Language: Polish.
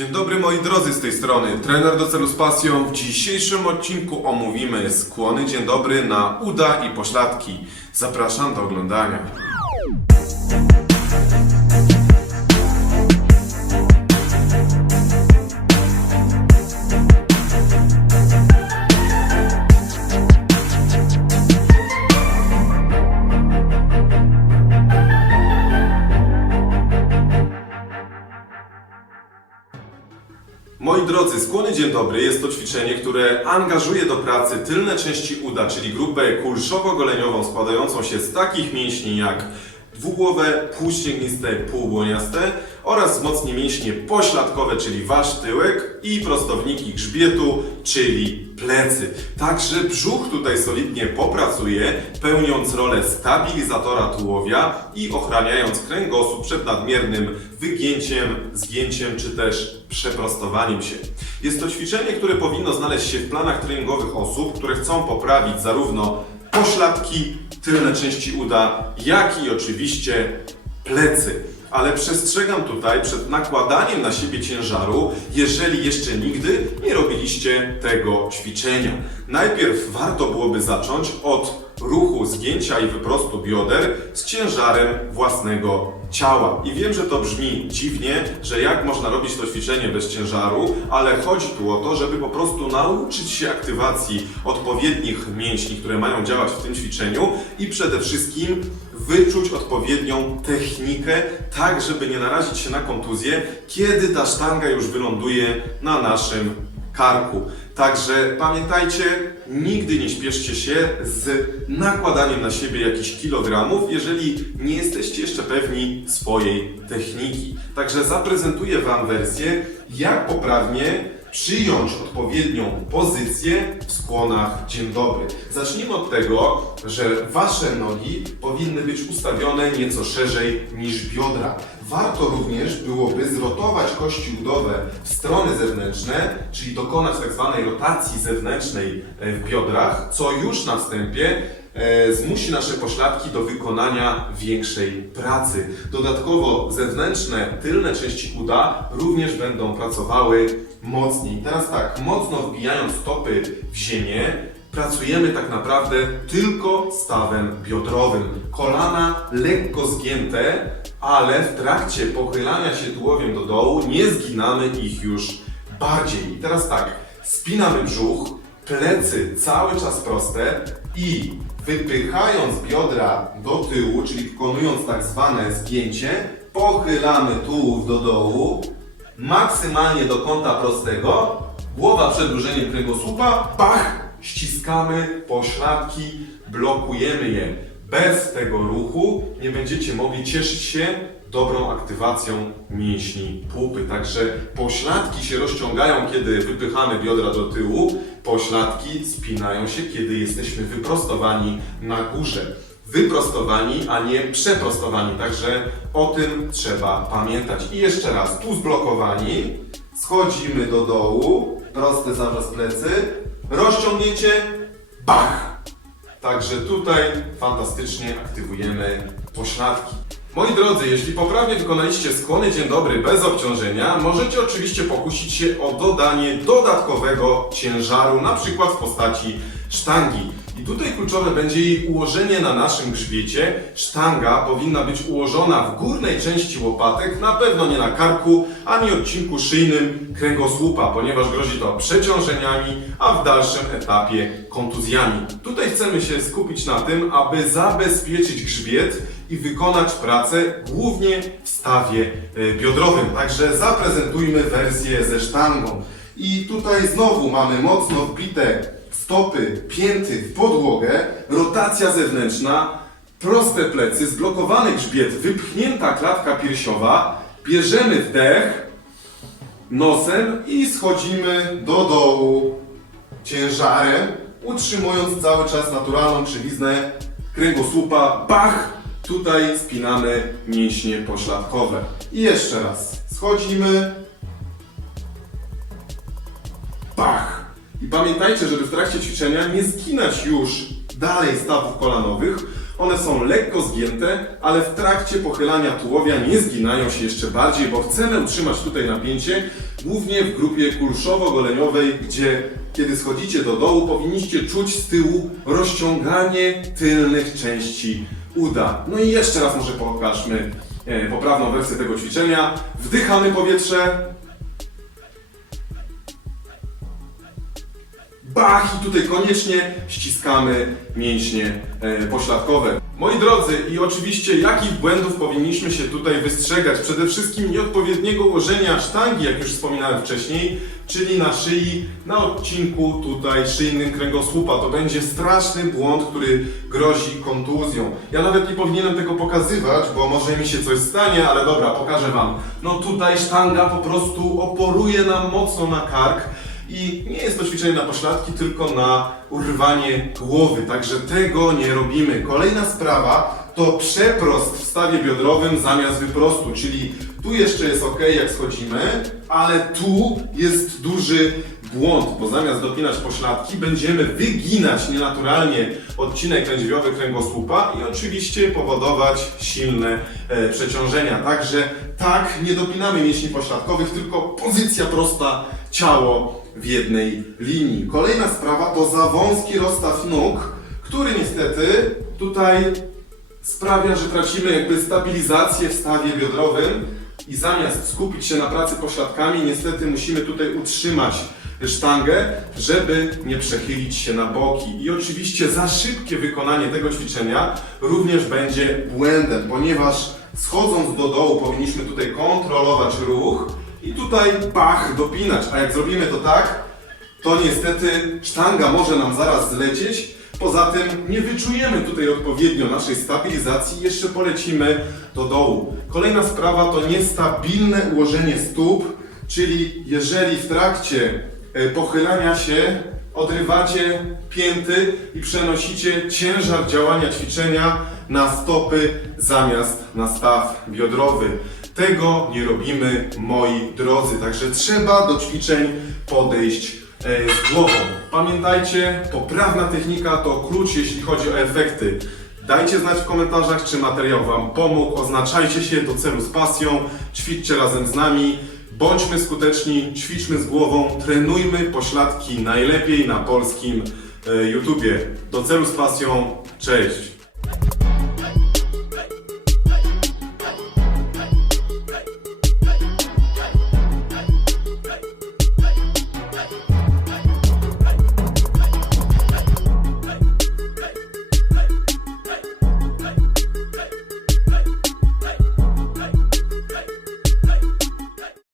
Dzień dobry moi drodzy z tej strony, trener do celu z pasją. W dzisiejszym odcinku omówimy skłony dzień dobry na uda i pośladki. Zapraszam do oglądania. Moi drodzy, skłony dzień dobry. Jest to ćwiczenie, które angażuje do pracy tylne części uda, czyli grupę kulszowo-goleniową składającą się z takich mięśni jak dwugłowe, półścięgniste, półbłoniaste oraz wzmocni mięśnie pośladkowe, czyli wasz tyłek i prostowniki grzbietu, czyli plecy. Także brzuch tutaj solidnie popracuje, pełniąc rolę stabilizatora tułowia i ochraniając kręgosłup przed nadmiernym wygięciem, zgięciem czy też przeprostowaniem się. Jest to ćwiczenie, które powinno znaleźć się w planach treningowych osób, które chcą poprawić zarówno pośladki, tylne części uda, jak i oczywiście plecy. Ale przestrzegam tutaj przed nakładaniem na siebie ciężaru, jeżeli jeszcze nigdy nie robiliście tego ćwiczenia. Najpierw warto byłoby zacząć od ruchu zgięcia i wyprostu bioder z ciężarem własnego ciała. I wiem, że to brzmi dziwnie, że jak można robić to ćwiczenie bez ciężaru, ale chodzi tu o to, żeby po prostu nauczyć się aktywacji odpowiednich mięśni, które mają działać w tym ćwiczeniu i przede wszystkim wyczuć odpowiednią technikę, tak żeby nie narazić się na kontuzję, kiedy ta sztanga już wyląduje na naszym karku. Także pamiętajcie, nigdy nie śpieszcie się z nakładaniem na siebie jakichś kilogramów, jeżeli nie jesteście jeszcze pewni swojej techniki. Także zaprezentuję Wam wersję, jak poprawnie przyjąć odpowiednią pozycję w skłonach dzień dobry. Zacznijmy od tego, że Wasze nogi powinny być ustawione nieco szerzej niż biodra. Warto również byłoby zrotować kości udowe w strony zewnętrzne, czyli dokonać tak zwanej rotacji zewnętrznej e, w biodrach, co już na wstępie e, zmusi nasze pośladki do wykonania większej pracy. Dodatkowo zewnętrzne, tylne części uda również będą pracowały mocniej. Teraz tak, mocno wbijając stopy w ziemię, pracujemy tak naprawdę tylko stawem biodrowym. Kolana lekko zgięte, ale w trakcie pochylania się tułowiem do dołu nie zginamy ich już bardziej. I teraz tak, spinamy brzuch, plecy cały czas proste i wypychając biodra do tyłu, czyli wykonując tak zwane zgięcie, pochylamy tułów do dołu, maksymalnie do kąta prostego, głowa przed drążeniem kręgosłupa, pach, ściskamy pośladki, blokujemy je. Bez tego ruchu nie będziecie mogli cieszyć się dobrą aktywacją mięśni pupy. Także pośladki się rozciągają, kiedy wypychamy biodra do tyłu, pośladki spinają się, kiedy jesteśmy wyprostowani na górze wyprostowani, a nie przeprostowani. Także o tym trzeba pamiętać. I jeszcze raz, tu zblokowani, schodzimy do dołu, proste czas plecy, rozciągnięcie, bach! Także tutaj fantastycznie aktywujemy pośladki. Moi drodzy, jeśli poprawnie wykonaliście skłony dzień dobry bez obciążenia, możecie oczywiście pokusić się o dodanie dodatkowego ciężaru, na przykład w postaci sztangi. I tutaj kluczowe będzie jej ułożenie na naszym grzbiecie. Sztanga powinna być ułożona w górnej części łopatek, na pewno nie na karku, ani odcinku szyjnym kręgosłupa, ponieważ grozi to przeciążeniami, a w dalszym etapie kontuzjami. Tutaj chcemy się skupić na tym, aby zabezpieczyć grzbiet i wykonać pracę głównie w stawie e, biodrowym. Także zaprezentujmy wersję ze sztangą. I tutaj znowu mamy mocno wbite stopy, pięty w podłogę, rotacja zewnętrzna, proste plecy, zblokowany grzbiet, wypchnięta klatka piersiowa, bierzemy wdech nosem i schodzimy do dołu ciężarem, utrzymując cały czas naturalną krzywiznę kręgosłupa. Bach! Tutaj spinamy mięśnie pośladkowe. I jeszcze raz. Schodzimy. Bach! I pamiętajcie, żeby w trakcie ćwiczenia nie zginać już dalej stawów kolanowych One są lekko zgięte, ale w trakcie pochylania tułowia nie zginają się jeszcze bardziej, bo chcemy utrzymać tutaj napięcie, głównie w grupie kulszowo-goleniowej, gdzie kiedy schodzicie do dołu, powinniście czuć z tyłu rozciąganie tylnych części uda. No i jeszcze raz może pokażmy e, poprawną wersję tego ćwiczenia. Wdychamy powietrze, Bach! I tutaj koniecznie ściskamy mięśnie e, pośladkowe. Moi drodzy, i oczywiście jakich błędów powinniśmy się tutaj wystrzegać? Przede wszystkim nieodpowiedniego ułożenia sztangi, jak już wspominałem wcześniej, czyli na szyi, na odcinku tutaj szyjnym kręgosłupa. To będzie straszny błąd, który grozi kontuzją. Ja nawet nie powinienem tego pokazywać, bo może mi się coś stanie, ale dobra, pokażę Wam. No tutaj sztanga po prostu oporuje nam mocno na kark. I nie jest to ćwiczenie na pośladki, tylko na urwanie głowy, także tego nie robimy. Kolejna sprawa to przeprost w stawie biodrowym zamiast wyprostu, czyli tu jeszcze jest ok jak schodzimy, ale tu jest duży błąd, bo zamiast dopinać pośladki będziemy wyginać nienaturalnie odcinek lędźwiowy kręgosłupa i oczywiście powodować silne e, przeciążenia. Także tak, nie dopinamy mięśni pośladkowych, tylko pozycja prosta, ciało w jednej linii. Kolejna sprawa to za wąski rozstaw nóg, który niestety tutaj sprawia, że tracimy jakby stabilizację w stawie biodrowym i zamiast skupić się na pracy pośladkami, niestety musimy tutaj utrzymać sztangę, żeby nie przechylić się na boki. I oczywiście za szybkie wykonanie tego ćwiczenia również będzie błędem, ponieważ schodząc do dołu powinniśmy tutaj kontrolować ruch i tutaj pach dopinać, a jak zrobimy to tak, to niestety sztanga może nam zaraz zlecieć. Poza tym nie wyczujemy tutaj odpowiednio naszej stabilizacji jeszcze polecimy do dołu. Kolejna sprawa to niestabilne ułożenie stóp, czyli jeżeli w trakcie e, pochylania się odrywacie pięty i przenosicie ciężar działania ćwiczenia na stopy zamiast na staw biodrowy. Tego nie robimy, moi drodzy. Także trzeba do ćwiczeń podejść z głową. Pamiętajcie, poprawna technika to klucz, jeśli chodzi o efekty. Dajcie znać w komentarzach, czy materiał Wam pomógł. Oznaczajcie się do celu z pasją. Ćwiczcie razem z nami. Bądźmy skuteczni, ćwiczmy z głową, trenujmy pośladki najlepiej na polskim e, YouTubie. Do celu z pasją. Cześć!